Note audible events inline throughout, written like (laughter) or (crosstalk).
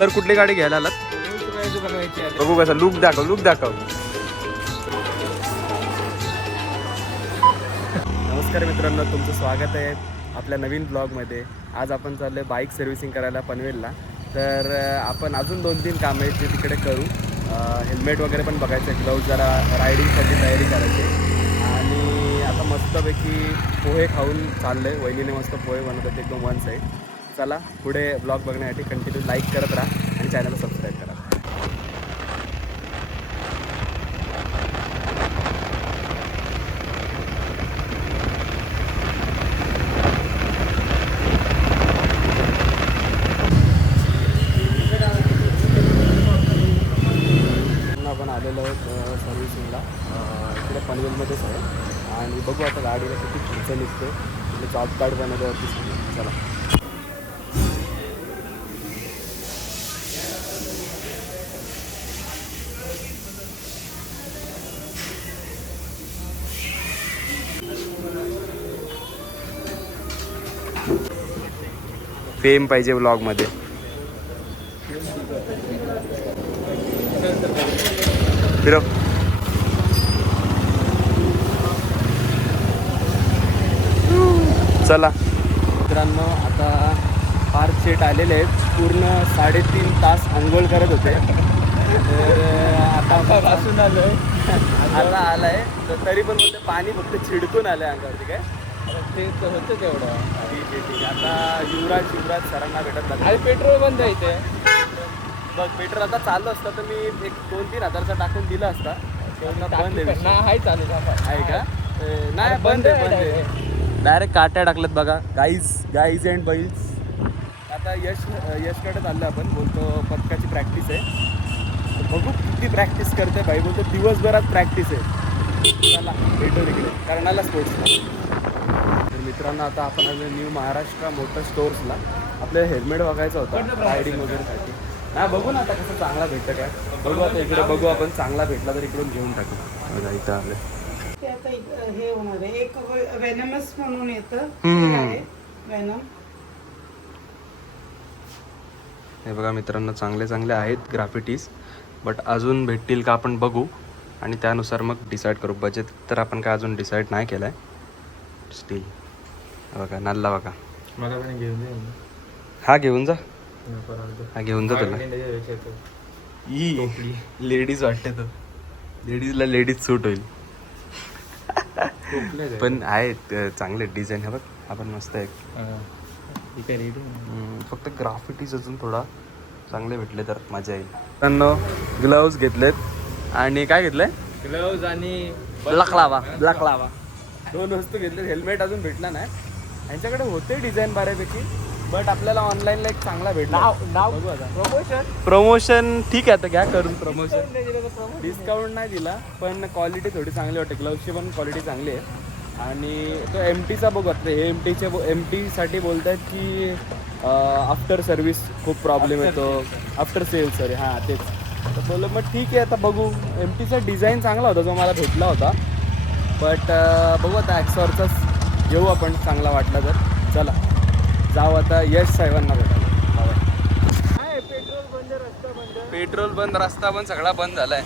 तर कुठली गाडी घ्यायला आलात? बघू कसं लुक दाखव लुक दाखव. नमस्कार मित्रांनो तुमचं स्वागत आहे आपल्या नवीन ब्लॉगमध्ये. आज आपण चाललो आहे बाईक सर्व्हिसिंग करायला पनवेलला. तर आपण अजून दोन तीन कामं आहेत ते तिकडे करू. हेल्मेट वगैरे पण बघायचं आहे ग्लव्ज जरा रायडिंगसाठी तयारी करायची आणि आता मस्तपैकी पोहे खाऊन चाललं आहे वहिनीने मस्त पोहे बनवतात एकदम वन साईड चला पुढे ब्लॉग बघण्यासाठी कंटिन्यू लाईक करत राहा आणि चॅनलला सबस्क्राईब करा. आपण आलेलो सर्व्हिसिंगला. इकडे पनवेलमध्येच आहे. आणि बघू आता गाडीला किती खर्च निघतो म्हणजे जॉब कार्ड बनवल्यावरती चला. फेम पाहिजे ब्लॉगमध्ये फिरव. चला. मित्रांनो आता फार सेट आलेले आहेत. पूर्ण साडेतीन तास आंघोळ करत होते. तर आता पासून आलो आता आलाय. तर तरी पण बोलते पाणी फक्त छिडकून आलंय अंगावरती काय? ते तर होतं तेवढं. ठीक आहे ठीक आहे. आता युवराज युवराज सरांना भेटत आणि लागले पेट्रोल बंद आहे इथे. बघ पेट्रोल आता चाललं असतं तर मी एक दोन तीन हजारचा टाकून दिला असता. तेवढा बंद आहे. ना आहे चालू. का आहे का? नाही बंद आहे बंद आहे. डायरेक्ट काट्या टाकल्यात बघा. गाईज गाईज अँड बैल्स आता यश यशकडे चाललो आपण. बोलतो पथकाची प्रॅक्टिस आहे. बघू किती प्रॅक्टिस करते भाई बोलतो दिवसभरात प्रॅक्टिस आहे. चला भेटू तिकडे. कर्नाला स्पोर्ट्सला तर मित्रांनो आता आपण आलो न्यू महाराष्ट्र मोटर स्टोर्सला आपल्याला हेल्मेट बघायचा होता रायडिंग वगैरेसाठी. नाही बघू ना आता कसं चांगला भेटतं काय. बघू आता इकडे बघू आपण चांगला भेटला तर इकडून घेऊन टाकू. बघा इथं आलं. ते आता हे होणार आहे. एक वेनमस म्हणून येतं. वेनम हे बघा मित्रांनो चांगले चांगले आहेत ग्राफिटीज बट अजून भेटतील का आपण बघू. आणि त्यानुसार मग डिसाईड करू. बजेट तर आपण काय अजून डिसाईड नाही केलं आहे स्टील बघा नल्ला बघा. मला पण घेऊन दे. हा घेऊन जा. हा घेऊन जा तुला ई लेडीज वाटते तो लेडीजला लेडीज सूट होईल. पण आहेत चांगले डिझाईन हे बघ. आपण मस्त आहे. फक्त ग्राफिटीज अजून थोडा चांगले भेटले तर मजा येईल. त्यांना ग्लव्ज घेतलेत. आणि काय घेतलंय? ग्लव्ज आणि ब्लॅक लावा ब्लॅक लावा दोन वस्तू घेतले हेल्मेट अजून भेटला नाही. यांच्याकडे होते डिझाईन बऱ्यापैकी बट आपल्याला ऑनलाईनला एक चांगला भेटला. बघू आता. प्रमोशन प्रमोशन ठीक आहे आता घ्या करून प्रमोशन डिस्काउंट नाही दिला पण क्वालिटी थोडी चांगली वाटते. ग्लव्सची पण क्वालिटी चांगली आहे. आणि तो एम टीचा बघू आता. हे एम टीचे एम टीसाठी बोलत आहेत की आफ्टर सर्व्हिस खूप प्रॉब्लेम येतो. आफ्टर सेल सॉरी हां तेच. तर बोललो मग ठीक आहे आता बघू. एम टीचा डिझाईन चांगला होता जो मला भेटला होता. बट बघू आता ॲक्सॉरचाच घेऊ आपण चांगला वाटला तर. चला जाऊ आता यश साहेबांना भेटायला. पेट्रोल बंद रस्ता बंद पेट्रोल बंद रास्ता पण सगळा बंद झालाय.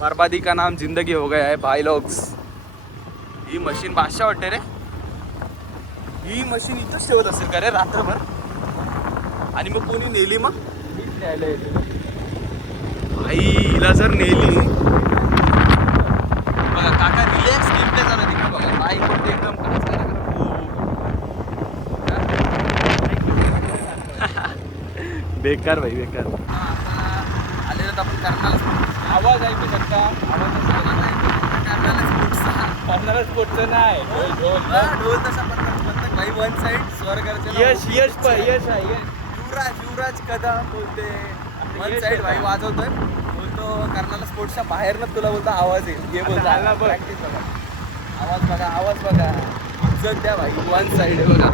बर्बादी का नाम जिंदगी हो गया है भाई लोग्स ही मशीन बादशाह वाटते रे. ही मशीन इथंच ठेवत असेल का रे रात्रभर? आणि मग कोणी नेली मग? भाई हिला जर नेली. बघा काका रिलॅक्स गेमते जरा एकदम काच करा. बेकार भाई बेकार. आले तर आपण करणार आवाज ऐकू शकता? करणारा स्पोर्टचं नाही. ढोल तसा पथक भाई वन साइड स्वर करते यश यश पण यश. आहे युवराज युवराज कदा बोलते? वन होता. भाई वाजवतोय. बोलतो कर्नाला स्पोर्ट्सच्या बाहेरनं तुला बोलतो आवाज येईल. ये बोलतो. प्रॅक्टिस आवाज बघा आवाज बघा. इज्जत द्या भाई वन साइड बघा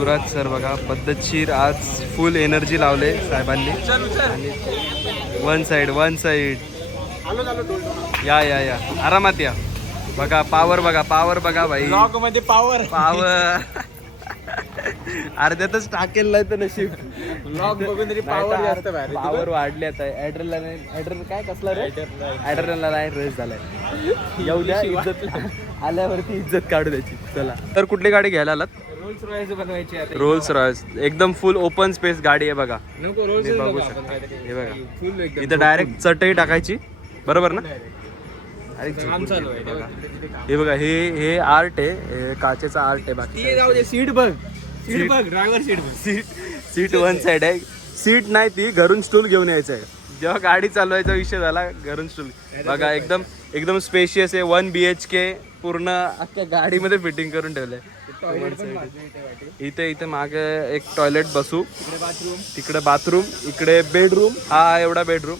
युवराज सर. बघा पद्धतशीर आज फुल एनर्जी लावले साहेबांनी. आणि वन साइड वन साइड या या या. आरामात या. बघा पावर बघा पावर बघा भाई. मध्ये पावर पावर अर्ध्यातच टाकेल नाही तर नशीब. बघून तरी पावर जास्त बाहेर पावर वाढली आता. ऍड्रल ऍड्रल काय कसला रे? ऍड्रलला नाही रेस झालाय. (laughs) येऊ द्या इज्जत आल्यावरती इज्जत काढू द्यायची. चला. तर कुठली गाडी घ्यायला आलात? रोल्स रॉयस बनवायची आता. रोल्स रॉयस एकदम फुल ओपन स्पेस गाडी आहे बघा. नको रोल्स हे बघू शकता. हे बघा. फुल एकदम इथं डायरेक्ट चटई टाकायची. बरोबर ना? अरे काम चालू आहे. बघा. हे बघा हे हे आर्ट आहे. हे काचेचा आर्ट आहे बाकी ती जाऊ दे सीट बघ. सीट बघ ड्रायव्हर सीट बघ. सीट सीट वन साइड आहे. सीट नाही ती घरून स्टूल घेऊन यायचं आहे. जेव्हा गाडी चालवायचा विषय झाला घरून स्टूल बघा एकदम एकदम स्पेशियस आहे. वन बी एच के पूर्ण अख्ख्या गाडीमध्ये फिटिंग करून पण बाजू इथे इथे मागे एक टॉयलेट बसू. इकडे बाथरूम तिकडे बाथरूम इकडे बेडरूम हा एवढा बेडरूम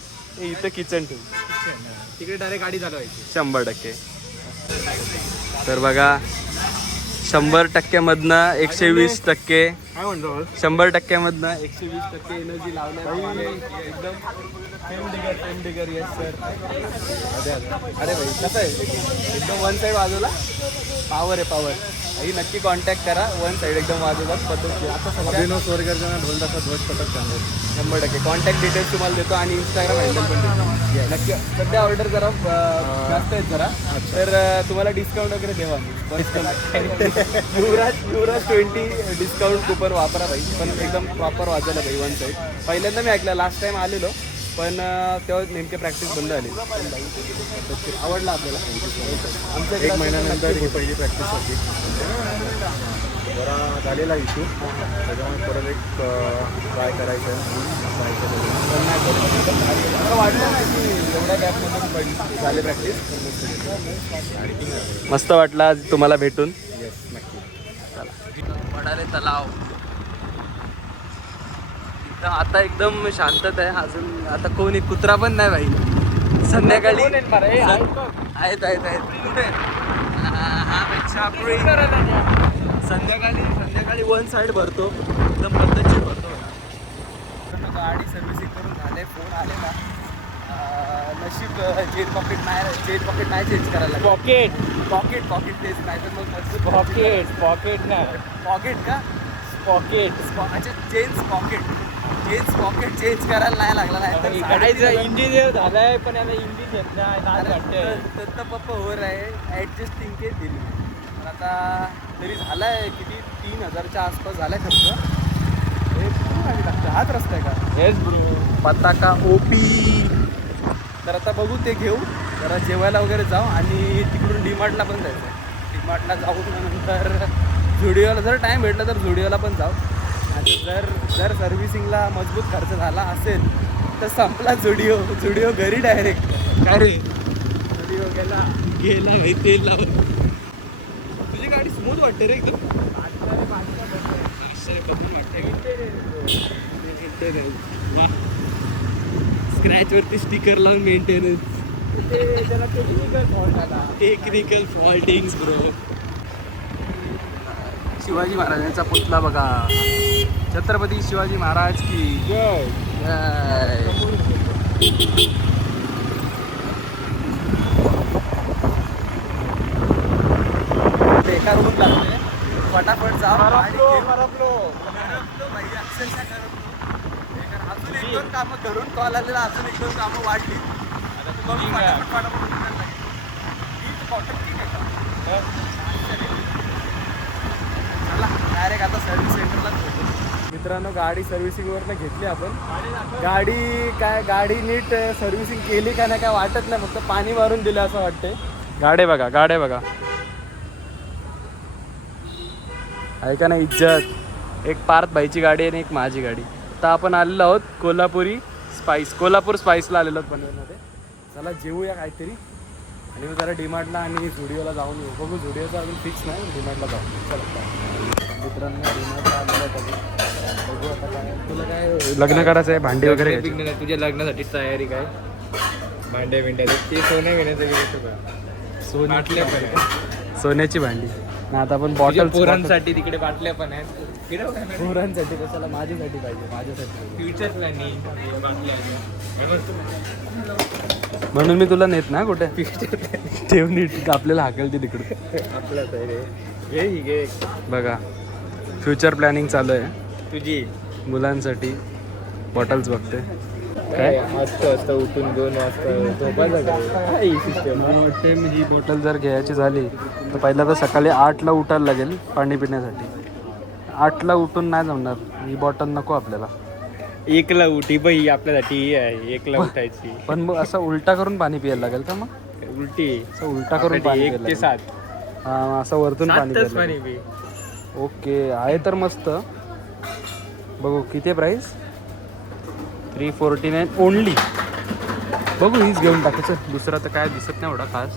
इथे किचन ठेवू. तिकडे डायरेक्ट गाडी चालवायची. शंभर टक्के. तर बघा शंभर टक्क्यामधनं एकशे वीस टक्के. काय म्हणतो शंभर टक्क्यामधनं एकशे वीस टक्के एनर्जी लावल्या एकदम टेम डिगर टेम डिगर येस सर अरे भाई कसं आहे? एकदम वन साईड वाजवला पॉवर आहे पॉवर ही नक्की कॉन्टॅक्ट करा. वन साईड एकदम वाजवतात पद्धत आता सगळ्या स्वर्गर्जना ढोल तासा ध्वज पथक शंभर टक्के. कॉन्टॅक्ट डिटेल्स तुम्हाला देतो आणि इंस्टाग्राम हँडल पण देतो. नक्की सध्या ऑर्डर जरा जास्त आहेत जरा. तर तुम्हाला डिस्काउंट वगैरे आम्ही. (laughs) Yuvraj Yuvraj twenty discount coupon वापरा भाई. पण एकदम प्रॉपर वाजायला भाई वन साईड पहिल्यांदा मी ऐकलं लास्ट टाइम आलेलो पण तेव्हा नेमके प्रॅक्टिस बंद झाली. आवडला आपल्याला? आमच्या एक महिन्यानंतर ही पहिली प्रॅक्टिस होती. जरा झालेला इश्यू त्याच्यामुळे परत एक ट्राय करायचं. असं वाटलं नाही की एवढ्या गॅपमध्ये पडली झाले प्रॅक्टिस मस्त वाटलं आज तुम्हाला भेटून. येस नक्की. वडाले तलाव. इथं आता एकदम शांतता आहे. अजून आता कोणी कुत्रा पण नाही भाई संध्याकाळी आहेत आहेत आहेत. कुठे? संध्याकाळी संध्याकाळी वन साईड भरतो. एकदम पद्धतशीर भरतो. गाडी सर्व्हिसिंग करून झाले फोन आले ना. नशीब चेन पॉकेट नाही चेन पॉकेट नाही चेंज करायला पॉकेट पॉकेट पॉकेट तेच नाही तर मग पॉकेट पॉकेट ना पॉकेट का? पॉकेट अच्छा change pocket change pocket change करायला नाही लागला नाही इंजिनियर झालाय पण याला इंजिन येत नाही तर- पप्पा हो आहे ॲडजस्टिंग के दिली पण आता तरी झालाय किती? तीन हजारच्या आसपास झालाय खर्च. हे हाच रस्ता आहे का? येस ब्रो पताका ओपी. तर आता बघू ते घेऊ. जरा जेवायला वगैरे जाऊ आणि तिकडून डीमार्टला पण जायचं. डीमार्टला जाऊन नंतर (laughs) झुडिओला जर टाईम भेटला तर झुडिओला पण जाऊ. आणि जर जर सर्व्हिसिंगला मजबूत खर्च झाला असेल तर संपला झुडिओ झुडिओ घरी डायरेक्ट काय रे? झुडिओ गेला. गेला हे तेल लावून. तुझी गाडी स्मूथ वाटते रे एकदम. स्क्रॅच वरती स्टिकर लावून maintenance technical faultings bro Shivaji महाराजांचा पुतळा बघा. छत्रपती शिवाजी महाराज की जय. लागले फटाफट जा. अजून एक दोन कामं घरून कॉल आलेला अजून एक दोन कामं वाढली. आता तू बघ फटाफट फटाफट ठीक आहे डायरेक्ट आता सर्व्हिस सेंटरला मित्रांनो गाडी सर्व्हिसिंगवरनं घेतली आपण. गाडी काय गाडी नीट सर्व्हिसिंग केली का नाही काय वाटत नाही फक्त पाणी मारून दिलं असं वाटते गाडे बघा गाड्या बघा. ऐका ना नाही इज्जत. एक पार्थ भाईची गाडी आणि एक माझी गाडी. आता आपण आलेलो आहोत कोल्हापुरी स्पाईस कोल्हापूर स्पाईसला आलेलो आहोत पनवेलमध्ये चला जेवूया काहीतरी. आणि मग जरा डीमार्टला आणि झुडिओला जाऊन येऊ. बघू झुडिओचा अजून फिक्स नाही डीमार्टला जाऊ. चला. लग्न करायचं आहे. भांडी वगैरे घ्यायची? नाही, तुझ्या लग्नासाठी तयारी काय? भांड्या बिंड्या. ते सोने घेण्याचं गेलं सोन्याची पण सोन्याची भांडी. ना आता आपण तुझ्या बॉटल पोरांसाठी तिकडे बाटल्या पण आहेत. फिरव काय नाही. पोरांसाठी कशाला? माझ्यासाठी पाहिजे माझ्यासाठी फ्युचर प्लॅनिंग बाटल्या म्हणून मी तुला नेत ना कुठे? ठेव नीट. आपल्याला हाकलते तिकडे. ही घे. बघा. फ्युचर प्लॅनिंग चालू आहे. तुझी. मुलांसाठी बॉटल्स बघते. काय? वाजता वाजता उठून दोन वाजता ही बॉटल जर घ्यायची झाली तर पहिला तर सकाळी आठला उठायला लागेल पाणी पिण्यासाठी. आठला उठून नाही जमणार. ही बॉटल नको आपल्याला. एकला उठी बाई आपल्यासाठी ही आहे. एकला उठायची. पण मग असं उलटा करून पाणी प्यायला लागेल का मग? उलटी. असं उलटा करून पाणी एक ते. सात. हा असं वरतून पाणी पाणी. पी. ओके आहे तर मस्त. बघू किती price three forty nine only बघू हीच घेऊन टाकायचं दुसरं तर काय दिसत नाही एवढा खास.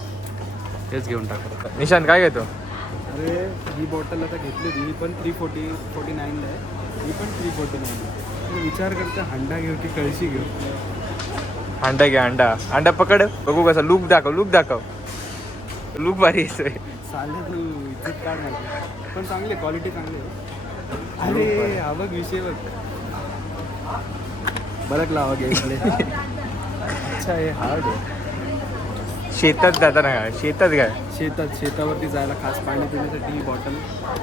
तेच घेऊन टाकायचं निशांत काय घेतो? अरे ही बॉटल आता घेतली होती. ही पण थ्री फोर्टी फोर्टी नाईनला आहे. ही पण थ्री फोर्टी नाईनला विचार करते हंडा घेऊ की कळशी घेऊ? अंडा घे अंडा अंडा पकड. बघू कसा लुक दाखव लुक दाखव. लुक भारी येतोय चालले तू इज्जत काढ माझी. पण चांगली क्वालिटी चांगली आहे. अरे हा बघ विषय बघ. बरं लावा गेमले अच्छा हे हार्ड आहे. शेतात जाताना काय शेतात काय? शेतात शेतावरती जायला खास पाणी पिण्यासाठी ही बॉटल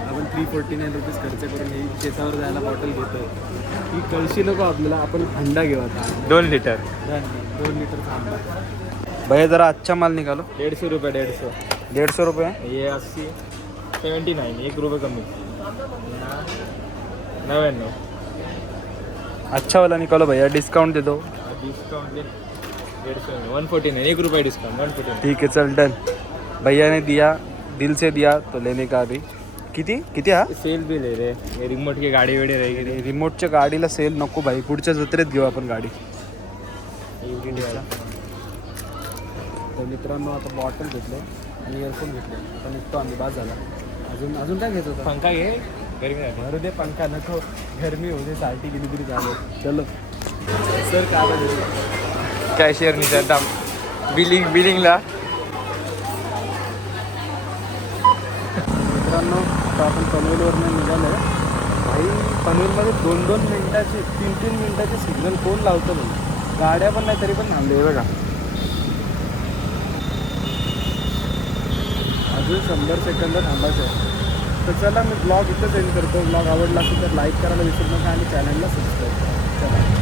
आपण थ्री फोर्टी नाईन रुपीज खर्च करून ही शेतावर जायला बॉटल घेतो ही कळशी नको आपल्याला आपण हंडा घेऊ आता. दोन लिटर दोन लिटरचा हंडा भैया जरा अच्छा माल निकालो दीडशे रुपये दीडशे. डेढ़ सौ रुपये? हे अस्सी. सेवन्टी नाईन एक रुपये कमी. नव्याण्णव. अच्छा वाला निकालो भैया डिस्काउंट दे दो. डिस्काउंट दीडशे वन फोर्टी नाईन एक रुपये डिस्काउंट वन फोर्टी ठीक है चल डन भैया ने दिया दिल से दिया तो लेने का अभी. किती? किती हा? सेल बिल आहे रे. हे रिमोट की गाडी वेडी राहील रिमोटच्या गाडीला सेल नको भाई. पुढच्या जत्रेत घेऊ आपण गाडी. तर मित्रांनो आता बॉटल घेतले आणि इयरफोन घेतले. आता निघतो आम्ही बाद झाला. अजून अजून काय घ्यायचं होतं? पंखा घे. गरमी आहे भरू दे पंखा नको. गरमी होते साठी गेली तरी चालेल चलो. सर काय कॅशियर निशांत बिलिंग बिलिंगला. मित्रांनो आपण पनवेलवरनं निघालो भाई पनवेलमध्ये दोन दोन मिनिटाचे तीन तीन मिनिटाचे सिग्नल कोण लावतं गाड्या पण नाही तरी पण थांबले बघा. अजून शंभर सेकंद थांबायचं आहे. तर चला मी ब्लॉग इथंच एंड करतो. ब्लॉग आवडला असेल तर लाईक करायला विसरू नका आणि चॅनलला सबस्क्राईब करा. चला.